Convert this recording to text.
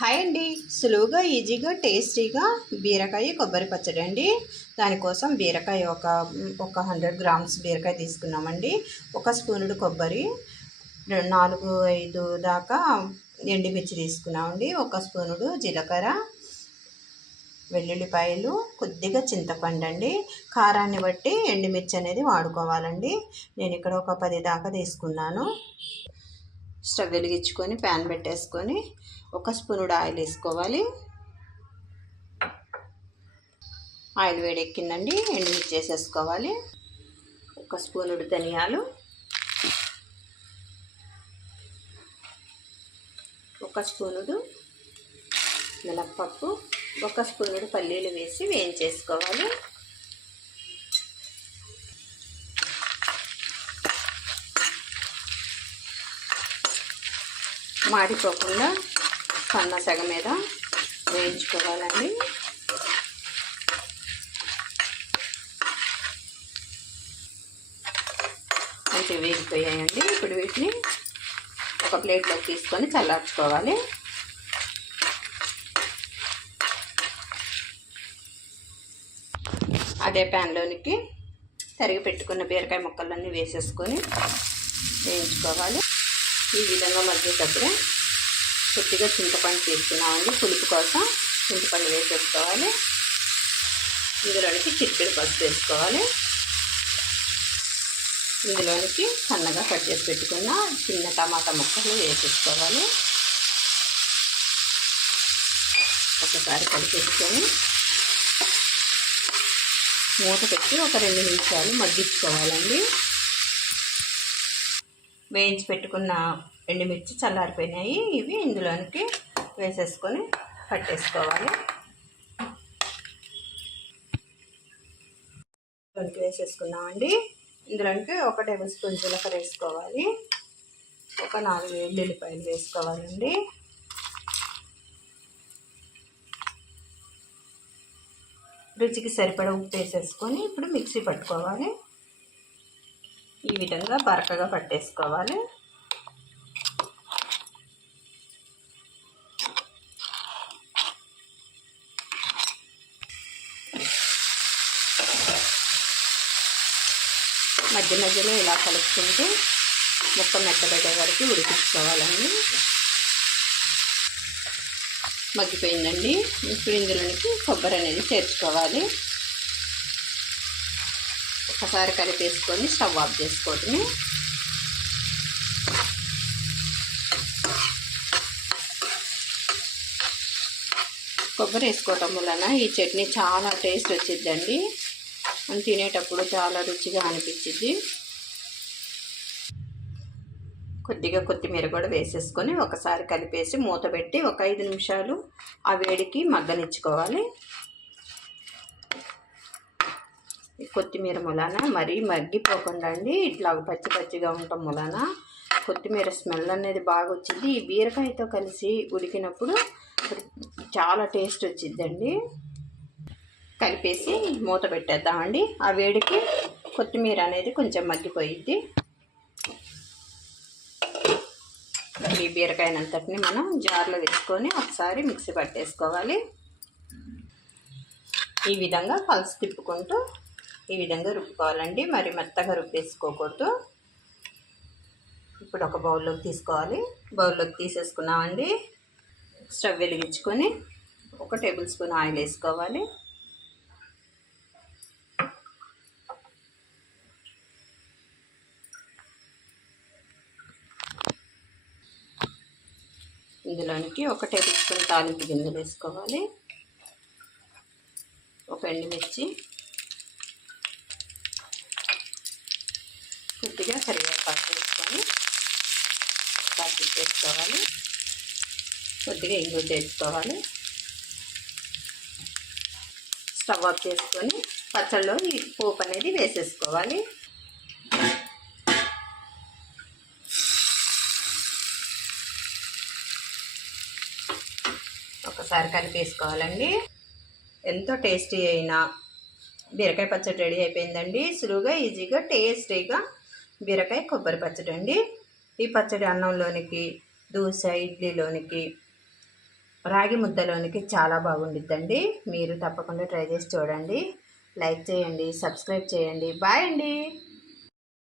Hi అండి. సులువుగా ఈజీగా టేస్టీగా బీరకాయ కొబ్బరి పచ్చడి అండి. దానికోసం బీరకాయ ఒక ఒక హండ్రెడ్ గ్రామ్స్ బీరకాయ తీసుకున్నామండి. ఒక స్పూనుడు కొబ్బరి రెండు నాలుగు ఐదు దాకా ఎండుమిర్చి తీసుకున్నామండి. ఒక స్పూనుడు జీలకర్ర వెల్లుల్లిపాయలు కొద్దిగా చింతపండు అండి. కారాన్ని బట్టి ఎండుమిర్చి అనేది వాడుకోవాలండి. నేను ఇక్కడ ఒక పది దాకా తీసుకున్నాను. స్టవ్ వెలిగించుకొని ప్యాన్ పెట్టేసుకొని ఒక స్పూనుడు ఆయిల్ వేసుకోవాలి. ఆయిల్ వేడెక్కిందండి ఎండుమిర్చి చేసేసుకోవాలి ఒక స్పూనుడు ధనియాలు. ఒక స్పూనుడు మినప్పప్పు. ఒక స్పూనుడు పల్లీలు వేసి వేయించేసుకోవాలి. మాడిపోకుండా సన్న సెగ మీద వేయించుకోవాలండి. అయితే వేగిపోయాయండి. ఇప్పుడు వీటిని ఒక ప్లేట్లోకి తీసుకొని చల్లార్చుకోవాలి. అదే ప్యాన్లోనికి తరిగి పెట్టుకున్న బీరకాయ ముక్కలన్నీ వేసేసుకొని వేయించుకోవాలి. ఈ విధంగా మగ్గేటప్పుడే కొద్దిగా చింతపండు తీసుకున్నామండి. పులుపు కోసం చింతపండు వేసేసుకోవాలి. ఇందులోనికి చిటికెడు పసుపు వేసుకోవాలి. ఇందులోనికి సన్నగా కట్ చేసి పెట్టుకున్న చిన్న టమాటా ముక్కలు వేసేసుకోవాలి. ఒకసారి కలిపేసుకొని మూత పెట్టి ఒక రెండు నిమిషాలు మగ్గించుకోవాలండి. వేయించి పెట్టుకున్న ఎండుమిర్చి చల్లారిపోయినాయి. ఇవి ఇందులోనికి వేసేసుకొని పట్టేసుకోవాలి. ఇందులోనికి వేసేసుకున్నామండి. ఇందులోనికి ఒక టేబుల్ స్పూన్ జీలకర్ర వేసుకోవాలి. ఒక నాలుగు ఎల్లుల్లిపాయలు వేసుకోవాలండి. రుచికి సరిపడ ఉప్పు వేసేసుకొని ఇప్పుడు మిక్సీ పట్టుకోవాలి. ఈ విధంగా బరకగా పట్టేసుకోవాలి. మధ్య మధ్యలో ఇలా కలుపుకుంటూ ముక్క మెత్తబడే వరకు ఉడికించుకోవాలండి. మగ్గిపోయిందండి. ఇప్పుడు ఇందులోనికి కొబ్బరి అనేది చేర్చుకోవాలి. ఒకసారి కలిపేసుకొని స్టవ్ ఆఫ్ చేసుకోవటమే. కొబ్బరి వేసుకోవటం వలన ఈ చట్నీ చాలా టేస్ట్ వచ్చిద్దండి. మనం తినేటప్పుడు చాలా రుచిగా అనిపించింది కొద్దిగా కొత్తిమీర కూడా వేసేసుకొని ఒకసారి కలిపేసి మూత పెట్టి ఒక ఐదు నిమిషాలు ఆ వేడికి మగ్గనిచ్చుకోవాలి. కొత్తిమీర మూలాన. మరీ మగ్గిపోకుండా అండి. ఇట్లా పచ్చి పచ్చిగా ఉండటం మూలాన. కొత్తిమీర స్మెల్ అనేది బాగా వచ్చింది ఈ బీరకాయతో కలిసి ఉడికినప్పుడు చాలా టేస్ట్ వచ్చిందండి కలిపేసి మూత పెట్టేద్దామండి ఆ వేడికి కొత్తిమీర అనేది కొంచెం మగ్గిపోయిద్ది. ఈ బీరకాయనంతటిని మనం జార్లో వేసుకొని ఒకసారి మిక్సీ పట్టేసుకోవాలి. ఈ విధంగా పలుసు తిప్పుకుంటూ ఈ విధంగా రుబ్బుకోవాలండి. మరి మెత్తగా రుబ్బేసుకోకూడదు. ఇప్పుడు ఒక బౌల్లోకి తీసుకోవాలి. బౌల్లోకి తీసేసుకున్నామండి. స్టవ్ వెలిగించుకొని ఒక టేబుల్ స్పూన్ ఆయిల్ వేసుకోవాలి. ఇందులోనికి ఒక టేబుల్ స్పూన్ తాలింపు గింజలు వేసుకోవాలి. ఒక ఎండుమిర్చి కొద్దిగా కరివేపాకు వేసుకొని పచ్చి చేసుకోవాలి కొద్దిగా ఇంగు చేసుకోవాలి స్టవ్ ఆఫ్ చేసుకొని పచ్చళ్ళలో ఈ పోపు అనేది వేసేసుకోవాలి. ఒకసారి కలిపేసుకోవాలండి. ఎంతో టేస్టీ అయినా బీరకాయ పచ్చడి రెడీ అయిపోయిందండి. సులువుగా ఈజీగా టేస్టీగా బీరకాయ కొబ్బరి పచ్చడి అండి. ఈ పచ్చడి అన్నంలోనికి దోశ ఇడ్లీలోనికి రాగి ముద్దలోనికి చాలా బాగుండిద్దండి. మీరు తప్పకుండా ట్రై చేసి చూడండి. లైక్ చేయండి సబ్స్క్రైబ్ చేయండి. బాయ్ అండి.